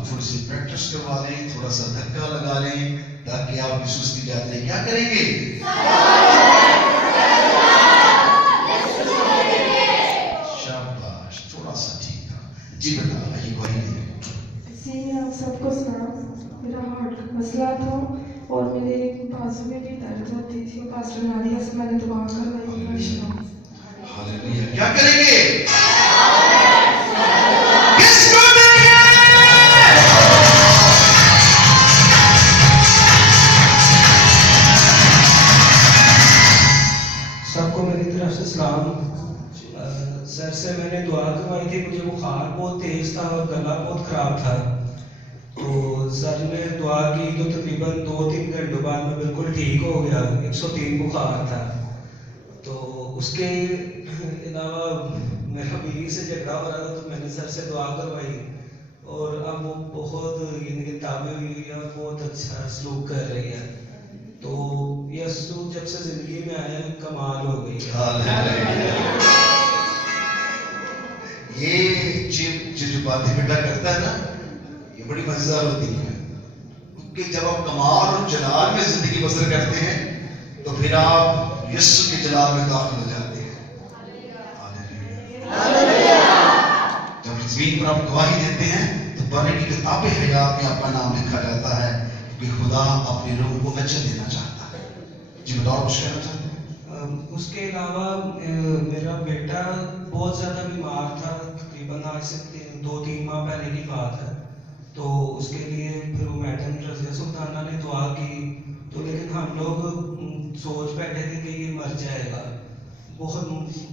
आपको थोड़ी सी प्रैक्टिस करवा लें, थोड़ा सा धक्का लगा लें, ताकि आप यीशु की यात्रा क्या करेंगे? शाबाश, थोड़ा सा ठीक था जी बेटा, ये कोई जी आप सबको सुना, मेरा हार्ट का मसला था और मेरे बाजू में भी दर्द होती थी। पास्टर नादिया से मैंने दुआ करवाई। हालेलुया। क्या करेंगे? सबको मेरी तरफ से सलाम। सर से मैंने दुआ करवाई थी, मुझे बुखार बहुत तेज था और गला बहुत खराब था। तो सर ने दुआ की तो तकरीबन 2-3 घंटों बाद मैं बिल्कुल ठीक हो गया। 103 बुखार था। तो उसके अलावा मेरा बीवी से झगड़ा हो रहा था, तो मैंने सर से दुआ करवाई और अब वो बहुत इनकी ताबे हुई है और बहुत अच्छा सलूक कर रही है। तो यीशु जब से जिंदगी में आया कमाल हो गई है। ये जो बातें बेटा करता है ना, ये बड़ी मजेदार होती है, क्योंकि जब आप कमाल और जलाल में जिंदगी बसर करते हैं तो फिर आप यीशु के जलाल में दाखिल हो जाते हैं। जब ज़मीन पर आप गवाही देते हैं तो बने की किताबें हयात में आपका नाम लिखा जाता है, क्योंकि खुदा अपने लोगों को वचन देना चाहता है। जी बताओ, कुछ कहना चाहते हैं? उसके अलावा मेरा बेटा बहुत ज़्यादा बीमार था, तकरीबन आज से 2-3 माह पहले की बात है। तो उसके लिए फिर वो मैडम रज़िया सुल्ताना ने दुआ की, तो लेकिन हम लोग सोच बैठे थे कि ये मर जाएगा, बहुत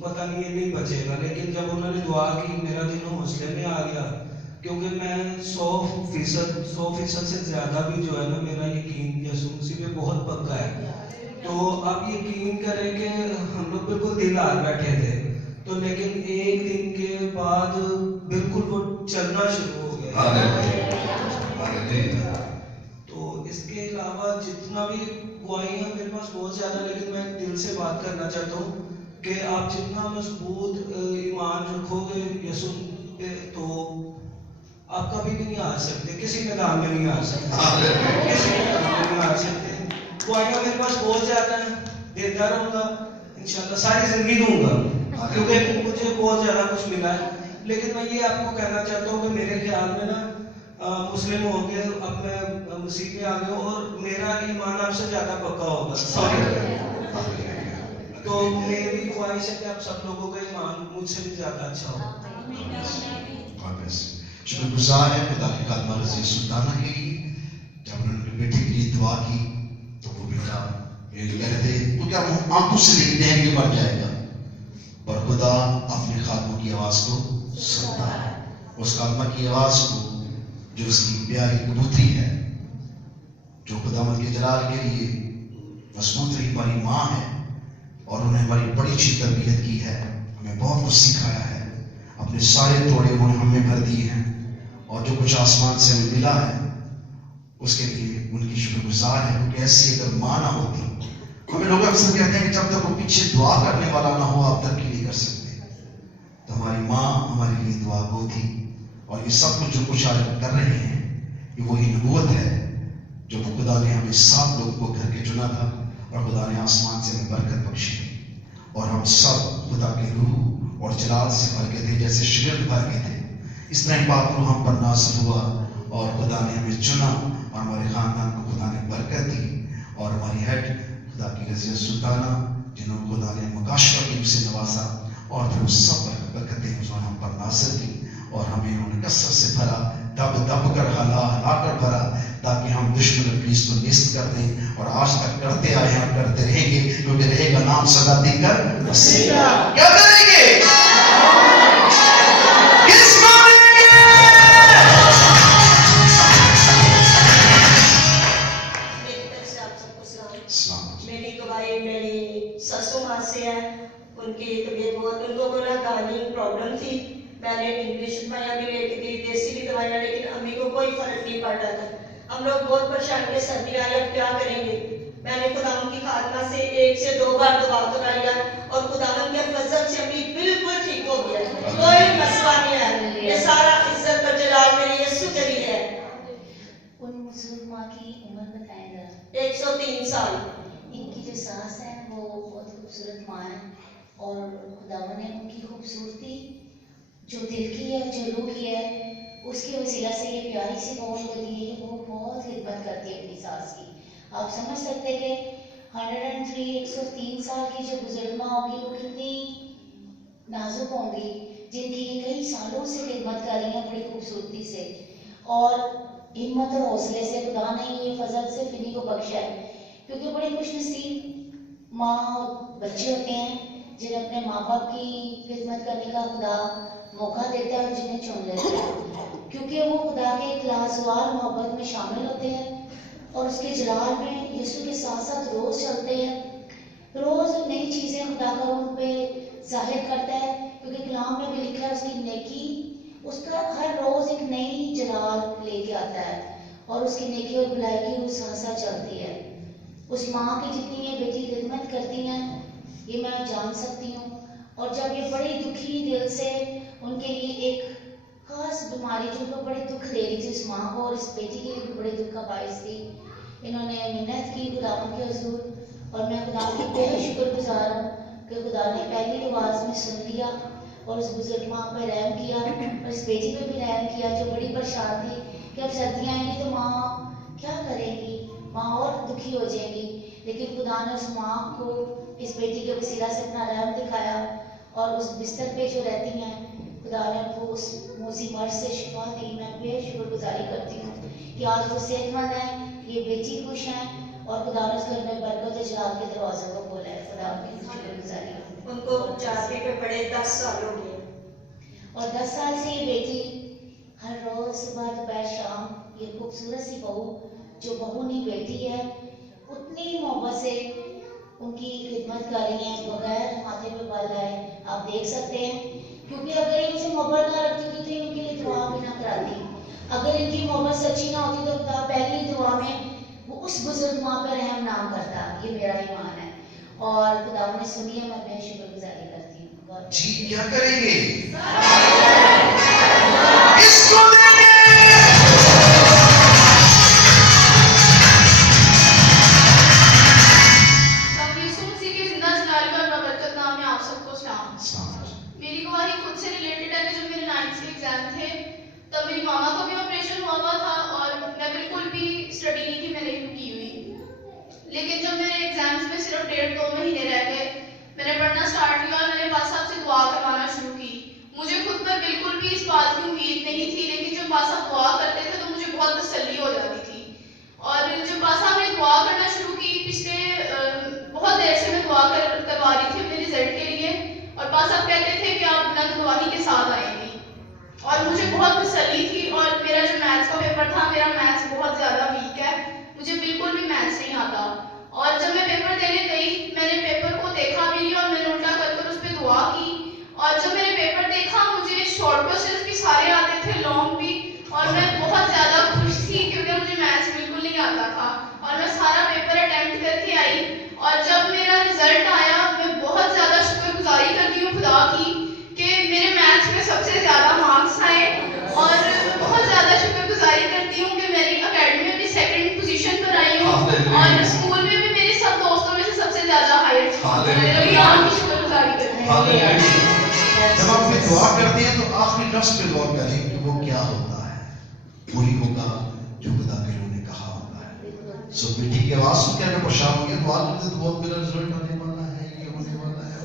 पता नहीं ये नहीं बचेगा। लेकिन जब उन्होंने दुआ की मेरा दिल हौसले में आ गया, क्योंकि मैं 100% से ज़्यादा भी जो है ना, मेरा यकीन यीशु मसीह पे बहुत पक्का है। तो अब यकीन करें कि हम लोग बिल्कुल दिल हार बैठे थे, तो लेकिन एक दिन के बाद बिल्कुल वो चलना शुरू हो गया। तो इसके अलावा जितना भी गवाहियाँ मेरे पास बहुत ज़्यादा, लेकिन मैं दिल से बात करना चाहता हूँ कि आप जितना मजबूत ईमान रखोगे यीशु पे, तो आप कभी भी नहीं हार सकते, किसी मैदान में नहीं हार सकते, किसी मैदान में नहीं हार सकते। गवाहियाँ मेरे पास बहुत ज़्यादा है, देता रहूँगा इंशाल्लाह, सारी जिंदगी दूंगा, क्योंकि मुझे बहुत ज़्यादा कुछ मिला है। लेकिन मैं ये आपको कहना चाहता हूँ कि मेरे ख्याल में ना मुस्लिम हो गए, अब मैं मसीह में आ गया और मेरा ईमान आपसे ज़्यादा पक्का होगा। तो मेरी ख्वाहिश है कि आप सब लोगों का ईमान मुझसे भी ज़्यादा अच्छा हो। शुक्रगुजार है खुदा के खादमा रज़िया सुल्ताना के लिए। जब उन्होंने बेटे के लिए दुआ की तो वो बेटा कह रहे थे तो क्या आंखों से देखते हैं कि मर जाएगा, पर खुदा अपने खादमों की आवाज को सुनता है। उस खादमा की आवाज को, जो उसकी प्यारी कबूतरी है, जो खुदावंद के जलाल के लिए मजबूत रही हमारी माँ है और उन्हें हमारी बड़ी अच्छी तरबियत की है, हमें बहुत कुछ सिखाया है, अपने सारे तोड़े उन्होंने हमें भर दिए हैं और जो कुछ आसमान से हमें मिला है उसके लिए उनकी शुक्रगुजार है। क्योंकि ऐसी अगर माँ ना होती, हमें लोग अक्सर कहते हैं कि जब तक वो पीछे दुआ करने वाला ना हो आप तरक्की नहीं कर सकते। तो हमारी माँ हमारे लिए दुआ गो थी और ये सब कुछ जो कुछ आज कर रहे हैं ये वही नबूवत है जो खुदा ने हमें 7 लोगों को घर के चुना था और खुदा ने आसमान से हमें बरकत बख्शी और हम सब खुदा के रूह और जलाल से भर के थे, जैसे शिगिर्द भर के थे। इस तरह पाक रूह हम पर नाज़िल हुआ और खुदा ने हमें चुना और हमारे खानदान को खुदा ने बरकत दी और हमारी हेड खुदा की रज़िया सुल्ताना, जिन्होंने खुदा ने मुकाशफा की से नवाजा और फिर उस सब बरकतें उन्होंने हम पर नाज़िल की और हमें उन्होंने कसरत से भरा, दब दब कर हला कर भरा, ताकि हम दुश्मन इब्लीस को निस्त कर दें और आज तक करते आए हैं, करते रहेंगे, क्योंकि रहेगा नाम सदा देकर मसीह। क्या करेंगे? मेरी गवाही मेरी ससु माँ से है। उनकी तबीयत बहुत, उनको बोला गानी प्रॉब्लम थी। मैंने इंग्लिश दवाइयाँ भी लेके दी, देसी भी दवाइयाँ, लेकिन अम्मी को कोई फर्क नहीं पड़ रहा था। हम लोग बहुत परेशान के सर्दी आई, अब क्या करेंगे। मैंने खुदावन की खादमा से 1 से 2 बार दुआ कराया और खुदावन के फजल से अम्मी बिल्कुल ठीक हो गया, कोई मसला नहीं है। ये सारा इज्जत और जलाल मेरी यीशु के लिए है। 103 साल। इनकी जो सास है वो बहुत खूबसूरत माँ है और खुदावन ने उनकी खूबसूरती जो दिल की है, जो रूह की है, उसके वसीला से ये प्यारी सी बहू को दी है। वो बहुत खिदमत करती है अपनी सास की। आप समझ सकते हैं कि 103 साल की जो बुजुर्ग माँ होगी वो कितनी नाजुक होंगी, जिनकी कई सालों से खिदमत कर रही हैं बड़ी खूबसूरती से और हिम्मत और हौसले से। खुदा ने ये फजल सिर्फ इन्हीं को बख्शा है, क्योंकि बड़े खुशनसीब माँ और बच्चे होते हैं जिन्हें अपने माँ बाप की खिदमत करने का खुदा मौका देता है और जिन्हें चुन लेता है, क्योंकि वो खुदा के इखलासवार मोहब्बत में शामिल होते हैं और उसके जलाल में यीशु के साथ साथ रोज़ चलते हैं। रोज़ नई चीज़ें खुदा का उन पे जाहिर करता है, क्योंकि कलाम में भी लिखा है उसकी नेकी उसका हर रोज़ एक नई जलाल लेके आता है और उसकी नेकी और भलाई की वो साथ साथ चलती है। उस माँ की जितनी ये बेटी खिदमत करती हैं ये मैं जान सकती हूँ। और जब ये बड़े दुखी दिल से उनके लिए एक खास बीमारी जो उनको बड़े दुख दे रही थी उस माँ को और इस बेटी के लिए भी बड़े दुख का बायस थी, इन्होंने मिन्नत की खुदावन के हुजूर और मैं खुदा की बेहद शुक्रगुजार हूँ कि खुदा ने पहली आवाज़ में सुन लिया और उस बुजुर्ग माँ पर रहम किया और इस बेटी पर भी रहम किया जो बड़ी परेशान थी कि अब सर्दियाँ आएंगी तो माँ क्या करेंगी, माँ और दुखी हो जाएंगी। लेकिन खुदा ने उस माँ को इस बेटी के वसीला से अपना रहम दिखाया और उस बिस्तर पे जो रहती हैं खुदा ने उनको उस मूसी मर्ज से शिफा दी। मैं बेहद शुक्रगुजारी करती हूँ कि आज वो सेहतमंद है, ये बेटी खुश है और खुदा ने उस घर में बरकत जलाल के दरवाज़ों को खोला है। खुदा की शुक्रगुजारी। उनको जाते पे बड़े 10 साल हो गए और 10 साल से ये बेटी हर रोज सुबह दोपहर शाम ये खूबसूरत सी बहू जो बहू नहीं बेटी है उतनी मोहब्बत से उनकी खिदमत कर रही हैं बगैर माथे पे बाल आए। आप देख सकते हैं, क्योंकि अगर ये उनसे मोहब्बत ना रखती थी तो ये उनके लिए दुआ भी ना कराती। अगर इनकी मोहब्बत सच्ची ना होती तो खुदा पहली दुआ में वो उस बुजुर्ग माँ पर रहम नाम करता। ये मेरा ईमान है और खुदा ने सुनी है। मैं बेहद शुक्रगुजारी करती हूँ। जी क्या करेंगे? इसको देंगे। मेरी गवाही खुद से रिलेटेड है कि जब मेरे 9th के एग्जाम थे तब मेरी मामा को भी ऑपरेशन हुआ था और मैं बिल्कुल भी स्टडी नहीं की, मैंने की हुई। लेकिन जब मेरे एग्जाम्स में सिर्फ 1.5-2 महीने रह गए मैंने पढ़ना स्टार्ट किया और मैंने पास साहब से दुआ करवाना शुरू की। मुझे खुद पर बिल्कुल भी इस बात की उम्मीद नहीं थी, लेकिन जब पास साहब दुआ करते थे तो मुझे बहुत तसल्ली हो जाती थी। और जब पास साहब ने दुआ करना शुरू की, पिछले बहुत देर से मैं दुआ करवा रही थी अपने रिजल्ट के लिए और पास साहब कहते थे कि आप बुलंद गवाही के साथ आएंगी और मुझे बहुत तसल्ली थी। और मेरा जो मैथ्स का पेपर था, मेरा मैथ्स बहुत ज़्यादा वीक है, मुझे बिल्कुल भी मैथ्स नहीं आता। और जब मैं पेपर देने गई मैंने पेपर को देखा भी नहीं और मैंने उल्टा कर उस पर दुआ की। और जब मैंने पेपर देखा मुझे शॉर्ट क्वेश्चंस भी सारे आते थे, लॉन्ग भी, और मैं बहुत ज़्यादा खुश थी क्योंकि मुझे मैथ्स बिल्कुल नहीं आता था और मैं सारा पेपर अटेम्प्ट करके आई। और जब मेरा रिजल्ट आया मैं बहुत ज़्यादा शुक्रगुजारी करती हूँ खुदा की कि मेरे मैथ्स में सबसे ज़्यादा मार्क्स आए और बहुत ज़्यादा शुक्रगुजारी करती हूँ कि मेरी अकेडमी में भी 2nd पोजीशन पर आई हूँ और स्कूल में भी मेरे सब दोस्तों में से सबसे ज़्यादा हायर थी। आपकी शुक्रगुजारी करती हूँ। जब आप फिर दुआ करते हैं तो आखिरी लफ्ज पे गौर करें कि वो क्या होता है। पूरी होगा जो खुदा के लोगों ने कहा होता है। सो बेटी की आवाज सुन के अगर परेशान हो गया दुआ करते तो बहुत मेरा रिजल्ट आने वाला है, ये होने वाला है।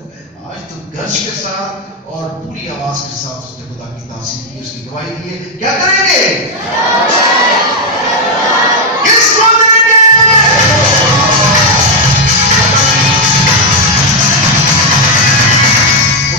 आज तो गर्ज के साथ और पूरी आवाज के साथ उसने खुदा की तासीर की, उसकी गवाही दी है। क्या करेंगे?